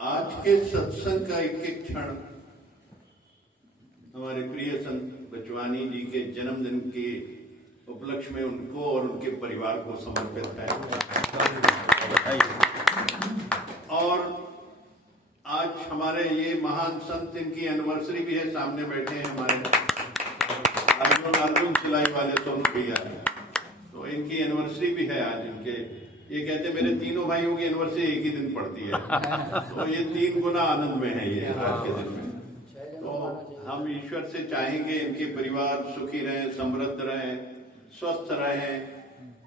आज के सत्संग का एक एक क्षण हमारे प्रिय संत बचवानी जी के जन्मदिन के उपलक्ष्य में उनको और उनके परिवार को समर्पित है। और आज हमारे ये महान संत, इनकी एनिवर्सरी भी है। सामने बैठे हैं हमारे अर्जुन सिलाई वाले सोनू भैया, तो इनकी एनिवर्सरी भी है आज। इनके ये कहते मेरे तीनों भाइयों की एनिवर्सरी एक ही दिन पड़ती है, तो ये 3 गुना आनंद में है ये आज के दिन में। तो हम ईश्वर से चाहेंगे इनके परिवार सुखी रहें, समृद्ध रहें, स्वस्थ रहें,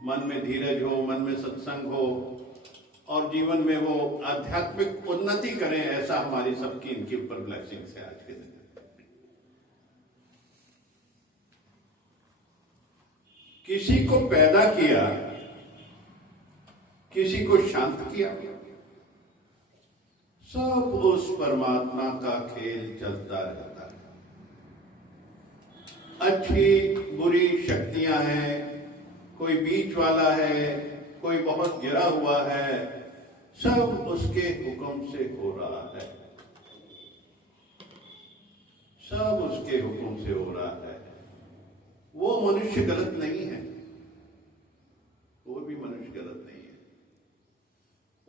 मन में धीरज हो, मन में सत्संग हो और जीवन में वो आध्यात्मिक उन्नति करें। ऐसा हमारी सबकी इनके ऊपर ब्लेसिंग्स है आज के दिन। किसी को पैदा किया, किसी को शांत किया, सब उस परमात्मा का खेल चलता रहता है। अच्छी बुरी शक्तियां हैं, कोई बीच वाला है, कोई बहुत गिरा हुआ है, सब उसके हुक्म से हो रहा है, सब उसके हुक्म से हो रहा है। वो मनुष्य गलत नहीं है, कोई भी मनुष्य गलत नहीं है।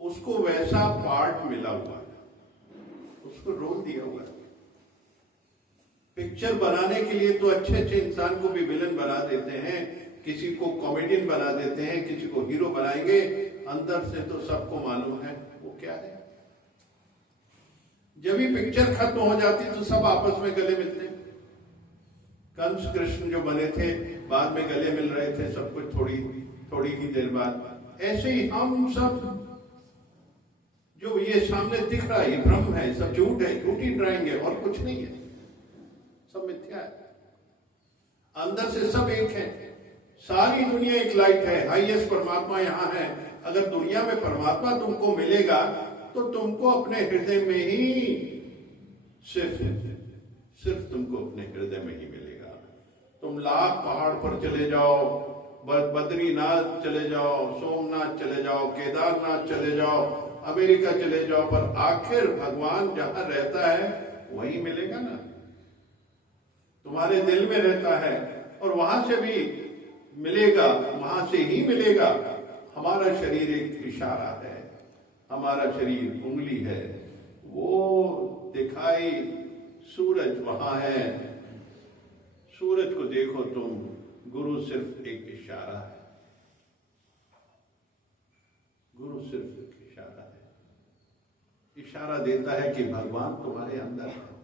उसको वैसा पार्ट मिला हुआ है, उसको रोल दिया हुआ है। पिक्चर बनाने के लिए तो अच्छे अच्छे इंसान को भी विलन बना देते हैं, किसी को कॉमेडियन बना देते हैं, किसी को हीरो बनाएंगे। अंदर से तो सबको मालूम है वो क्या है। जब भी पिक्चर खत्म हो जाती तो सब आपस में गले मिलते हैं। कंस कृष्ण जो बने थे बाद में गले मिल रहे थे, सब कुछ थोड़ी ही देर बाद। ऐसे ही हम सब जो ये सामने दिख रहा है ये भ्रम है, सब झूठ है, झूठी ड्राइंग है और कुछ नहीं है, सब मिथ्या है। अंदर से सब एक है, सारी दुनिया एक लाइट है, हाईएस्ट परमात्मा यहाँ है। अगर दुनिया में परमात्मा तुमको मिलेगा तो तुमको अपने हृदय में ही सिर्फ तुमको अपने हृदय में ही मिलेगा। तुम लाख पहाड़ पर चले जाओ, बद्रीनाथ चले जाओ, सोमनाथ चले जाओ, केदारनाथ चले जाओ, अमेरिका चले जाओ, पर आखिर भगवान जहां रहता है वही मिलेगा ना। तुम्हारे दिल में रहता है और वहां से भी मिलेगा, वहां से ही मिलेगा। हमारा शरीर एक इशारा है, हमारा शरीर उंगली है, वो दिखाई सूरज वहां है। सूरज को देखो तुम, गुरु सिर्फ एक इशारा है, गुरु सिर्फ एक इशारा है। इशारा देता है कि भगवान तुम्हारे अंदर है।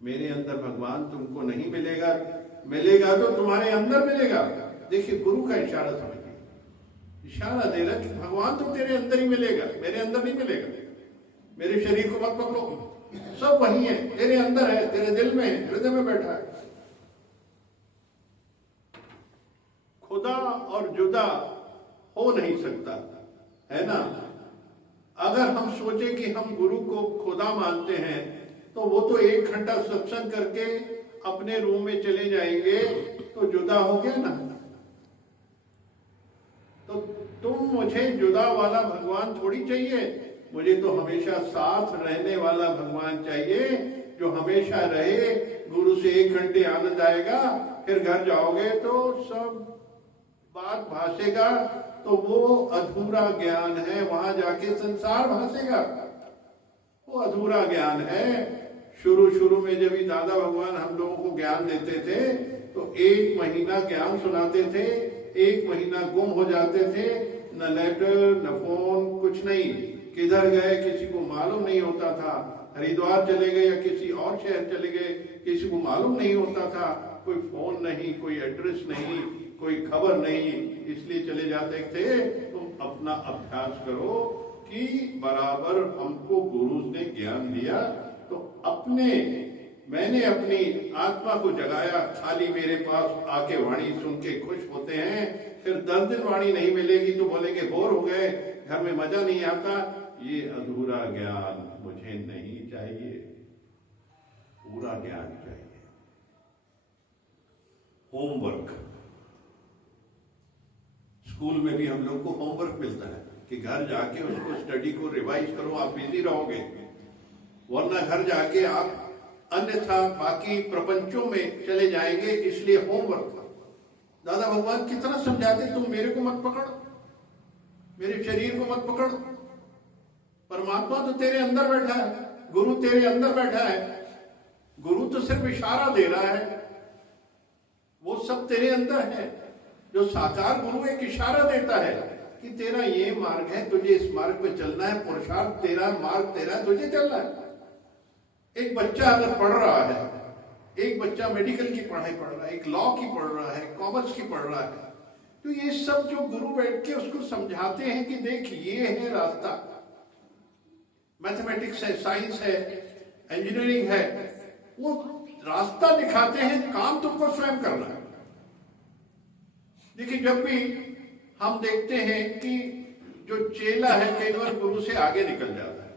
मेरे अंदर भगवान तुमको नहीं मिलेगा, मिलेगा तो तुम्हारे अंदर मिलेगा। देखिए गुरु का इशारा समझिए, इशारा दे रहा कि भगवान तो तेरे अंदर ही मिलेगा, मेरे अंदर नहीं मिलेगा। मेरे शरीर को मत पकड़ो, सब वही है, तेरे अंदर है, तेरे दिल में है, हृदय में बैठा है। खुदा और जुदा हो नहीं सकता है ना। अगर हम सोचे कि हम गुरु को खुदा मानते हैं तो वो तो 1 घंटा सत्संग करके अपने रूम में चले जाएंगे तो जुदा हो गया ना। तो तुम मुझे जुदा वाला भगवान थोड़ी चाहिए, मुझे तो हमेशा साथ रहने वाला भगवान चाहिए, जो हमेशा रहे। गुरु से 1 घंटे आनंद आएगा, फिर घर जाओगे तो सब बात भासेगा, तो वो अधूरा ज्ञान है। वहां जाके संसार भासेगा, वो अधूरा ज्ञान है। शुरू में जब ही दादा भगवान हम लोगों को ज्ञान देते थे तो 1 महीना ज्ञान सुनाते थे, 1 महीना गुम हो जाते थे, न लेटर न फोन, कुछ नहीं। किधर गए किसी को मालूम नहीं होता था। हरिद्वार चले गए या किसी और शहर चले गए, किसी को मालूम नहीं होता था। कोई फोन नहीं, कोई एड्रेस नहीं, कोई खबर नहीं, इसलिए चले जाते थे। तुम अपना अभ्यास करो कि बराबर हमको गुरु ने ज्ञान दिया तो मैंने अपनी आत्मा को जगाया। खाली मेरे पास आके वाणी सुन के खुश होते हैं, फिर 10 दिन वाणी नहीं मिलेगी तो बोलेंगे बोर हो गए, घर में मजा नहीं आता। ये अधूरा ज्ञान मुझे नहीं चाहिए, पूरा ज्ञान चाहिए। होमवर्क स्कूल में भी हम लोग को होमवर्क मिलता है कि घर जाके उसको स्टडी को रिवाइज करो, आप बिजी रहोगे, वरना घर जाके आप अन्यथा बाकी प्रपंचों में चले जाएंगे, इसलिए होमवर्क था। दादा भगवान कितना समझाते, तुम मेरे को मत पकड़, मेरे शरीर को मत पकड़, परमात्मा तो तेरे अंदर बैठा है, गुरु तेरे अंदर बैठा है, गुरु तो सिर्फ इशारा दे रहा है, वो सब तेरे अंदर है। जो साकार गुरु एक इशारा देता है कि तेरा ये मार्ग है, तुझे इस मार्ग पे चलना है, पुरुषार्थ तेरा, मार्ग तेरा, तुझे चलना है। एक बच्चा अगर पढ़ रहा है, एक बच्चा मेडिकल की पढ़ाई पढ़ रहा है, एक लॉ की पढ़ रहा है, कॉमर्स की पढ़ रहा है, तो ये सब जो गुरु बैठ के उसको समझाते हैं कि देख ये है रास्ता, मैथमेटिक्स है, साइंस है, इंजीनियरिंग है, वो रास्ता दिखाते हैं, काम तुमको स्वयं करना है। देखिए जब भी हम देखते हैं कि जो चेला है कई बार गुरु से आगे निकल जाता है,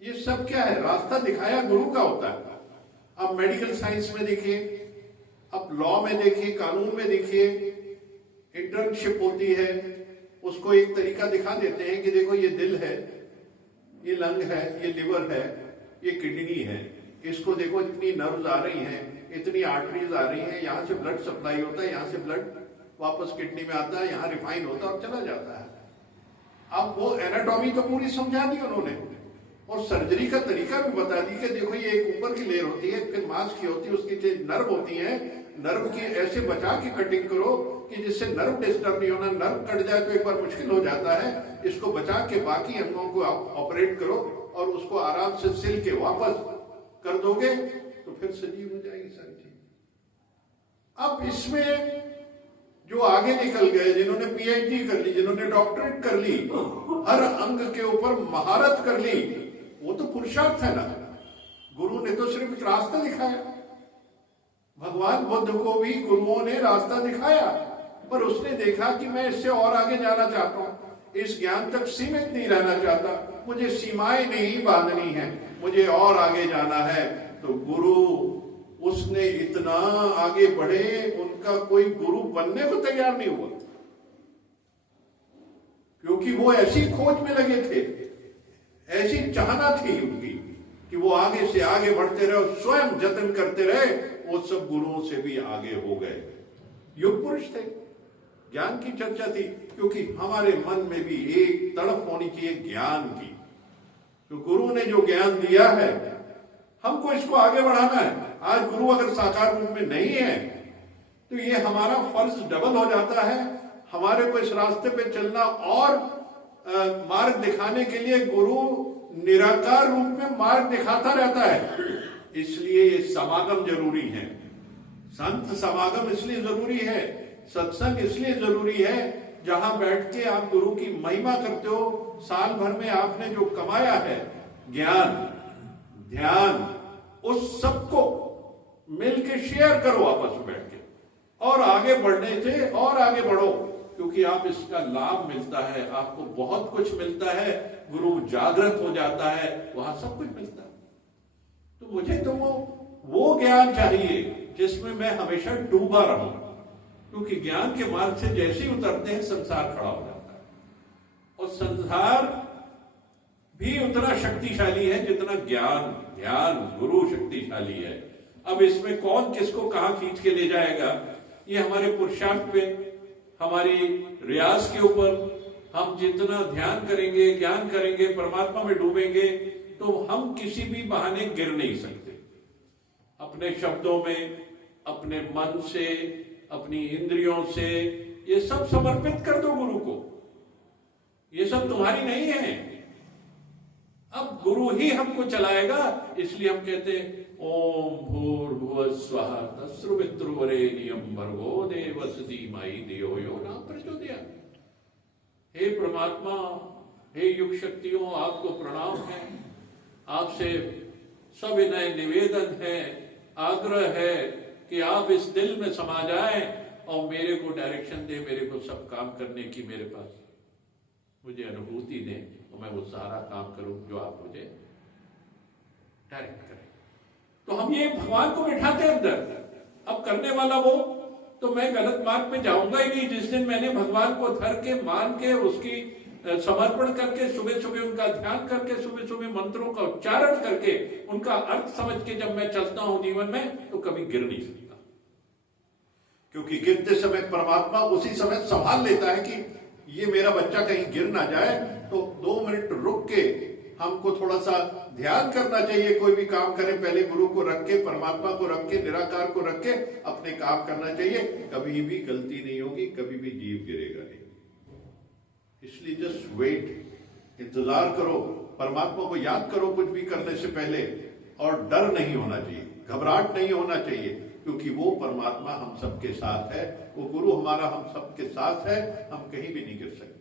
ये सब क्या है, रास्ता दिखाया गुरु का होता है। अब मेडिकल साइंस में देखिए, अब लॉ में देखिए, कानून में देखिए, इंटर्नशिप होती है, उसको एक तरीका दिखा देते हैं कि देखो ये दिल है, ये लंग है, ये लिवर है, ये किडनी है, इसको देखो इतनी नर्व्स आ रही हैं, इतनी आर्टरीज आ रही हैं, यहाँ से ब्लड सप्लाई होता है, यहाँ से ब्लड वापस किडनी में आता है, यहाँ रिफाइन होता है और चला जाता है। अब वो एनाटॉमी तो पूरी समझा दी उन्होंने, और सर्जरी का तरीका भी बता दी कि देखो ये एक ऊपर की लेयर होती है, फिर मांस की होती है, उसकी नर्व होती है, नर्व की ऐसे बचा के कटिंग करो कि जिससे नर्व डिस्टर्ब नहीं होना, नर्व कट जाए तो एक बार मुश्किल हो जाता है, इसको बचा के बाकी अंगों को ऑपरेट करो और उसको आराम से सिल के वापस कर दोगे तो फिर सजीव हो जाएगी सारी चीज। अब इसमें जो आगे निकल गए, जिन्होंने पीएचडी कर ली, जिन्होंने डॉक्टरेट कर ली, हर अंग के ऊपर महारत कर ली, वो तो पुरुषार्थ है ना। गुरु ने तो सिर्फ एक रास्ता दिखाया, भगवान बुद्ध को भी गुरुओं ने रास्ता दिखाया, पर उसने देखा कि मैं इससे और आगे जाना चाहता हूं, इस ज्ञान तक सीमित नहीं रहना चाहता, मुझे सीमाएं नहीं बांधनी है, मुझे और आगे जाना है। तो गुरु उसने इतना आगे बढ़े, उनका कोई गुरु बनने को तैयार नहीं हुआ, क्योंकि वो ऐसी खोज में लगे थे, ऐसी चाहना थी उनकी कि वो आगे से आगे बढ़ते रहे और स्वयं जतन करते रहे। वो सब गुरुओं से भी आगे हो गए, युग पुरुष थे, ज्ञान की चर्चा थी, क्योंकि हमारे मन में भी एक तड़प होनी चाहिए ज्ञान की। तो गुरु ने जो ज्ञान दिया है हमको इसको आगे बढ़ाना है। आज गुरु अगर साकार रूप में नहीं है तो ये हमारा फर्ज डबल हो जाता है, हमारे को इस रास्ते पे चलना और मार्ग दिखाने के लिए गुरु निराकार रूप में मार्ग दिखाता रहता है। इसलिए ये समागम जरूरी है, संत समागम इसलिए जरूरी है, सत्संग इसलिए जरूरी है, जहां बैठ के आप गुरु की महिमा करते हो। साल भर में आपने जो कमाया है ज्ञान, ध्यान, उस सबको मिलके शेयर करो आपस में बैठ के, और आगे बढ़ने से और आगे बढ़ो, क्योंकि आप इसका लाभ मिलता है, आपको बहुत कुछ मिलता है। गुरु जागृत हो जाता है, वहां सब कुछ मिलता है। तो मुझे तो वो ज्ञान चाहिए जिसमें मैं हमेशा डूबा रहूं, क्योंकि ज्ञान के मार्ग से जैसे ही उतरते हैं संसार खड़ा हो जाता है, और संसार भी उतना शक्तिशाली है जितना ज्ञान, ध्यान, गुरु शक्तिशाली है। अब इसमें कौन किसको कहां खींच के ले जाएगा, ये हमारे पुरुषार्थ पे, हमारी रियाज के ऊपर। हम जितना ध्यान करेंगे, ज्ञान करेंगे, परमात्मा में डूबेंगे, तो हम किसी भी बहाने गिर नहीं सकते। अपने शब्दों में, अपने मन से, अपनी इंद्रियों से ये सब समर्पित कर दो गुरु को। ये सब तुम्हारी नहीं है, अब गुरु ही हमको चलाएगा। इसलिए हम कहते हैं ओम भूर्भुवः स्वः तत्सवितुर्वरेण्यं भर्गो देवस्य धीमहि धियो यो न प्रचोदयात्। हे परमात्मा, हे युग शक्तियों, आपको प्रणाम है, आपसे सविनय निवेदन है, आग्रह है कि आप इस दिल में समा जाएं और मेरे को डायरेक्शन दे, मेरे को सब काम करने की मेरे पास मुझे अनुभूति दें, तो मैं वो सारा काम करूं जो आप मुझे डायरेक्ट करें। तो हम ये भगवान को बिठाते हैं अंदर, अब करने वाला वो, तो मैं गलत मार्ग पे जाऊंगा ही नहीं। जिस दिन मैंने भगवान को धर के मान के उसकी समर्पण करके सुबह सुबह उनका ध्यान करके सुबह सुबह मंत्रों का उच्चारण करके उनका अर्थ समझ के जब मैं चलता हूं जीवन में, तो कभी गिर नहीं सकता। क्योंकि गिरते समय परमात्मा उसी समय संभाल लेता है कि ये मेरा बच्चा कहीं गिर ना जाए। तो 2 मिनट रुक के हमको थोड़ा सा ध्यान करना चाहिए। कोई भी काम करें पहले गुरु को रख के, परमात्मा को रख के, निराकार को रख के अपने काम करना चाहिए। कभी भी गलती नहीं होगी, कभी भी जीव गिरेगा नहीं। इसलिए जस्ट वेट, इंतजार करो, परमात्मा को याद करो कुछ भी करने से पहले। और डर नहीं होना चाहिए, घबराहट नहीं होना चाहिए, क्योंकि वो परमात्मा हम सबके साथ है, वो गुरु हमारा हम सबके साथ है, हम कहीं भी नहीं गिर सकते।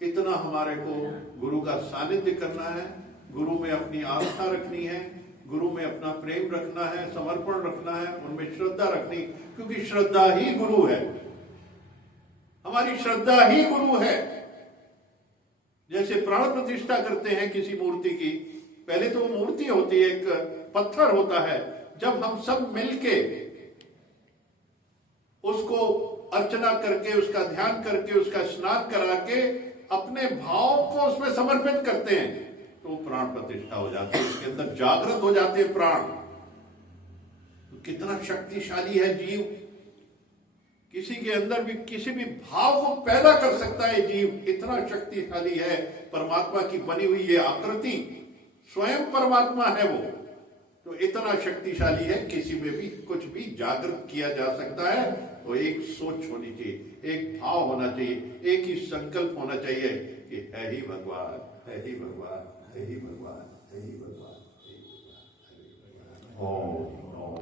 इतना हमारे को गुरु का सानिध्य करना है, गुरु में अपनी आस्था रखनी है, गुरु में अपना प्रेम रखना है, समर्पण रखना है, उनमें श्रद्धा रखनी, क्योंकि श्रद्धा ही गुरु है। हमारी श्रद्धा ही गुरु है। जैसे प्राण प्रतिष्ठा करते हैं किसी मूर्ति की, पहले तो वो मूर्ति होती है, एक पत्थर होता है। जब हम सब मिलके उसको अर्चना करके, उसका ध्यान करके, उसका स्नान करा के अपने भाव को उसमें समर्पित करते हैं, तो प्राण प्रतिष्ठा हो जाती है, उसके अंदर जागृत हो जाते हैं प्राण। तो कितना शक्तिशाली है जीव, किसी के अंदर भी किसी भी भाव को पैदा कर सकता है जीव, इतना शक्तिशाली है। परमात्मा की बनी हुई ये आकृति स्वयं परमात्मा है वो, तो इतना शक्तिशाली है, किसी में भी कुछ भी जागृत किया जा सकता है। तो एक सोच होनी चाहिए, एक भाव होना चाहिए, एक ही संकल्प होना चाहिए कि है ही भगवान, है ही भगवान, है ही भगवान, है ही भगवान, है ही भगवान। ओम ओम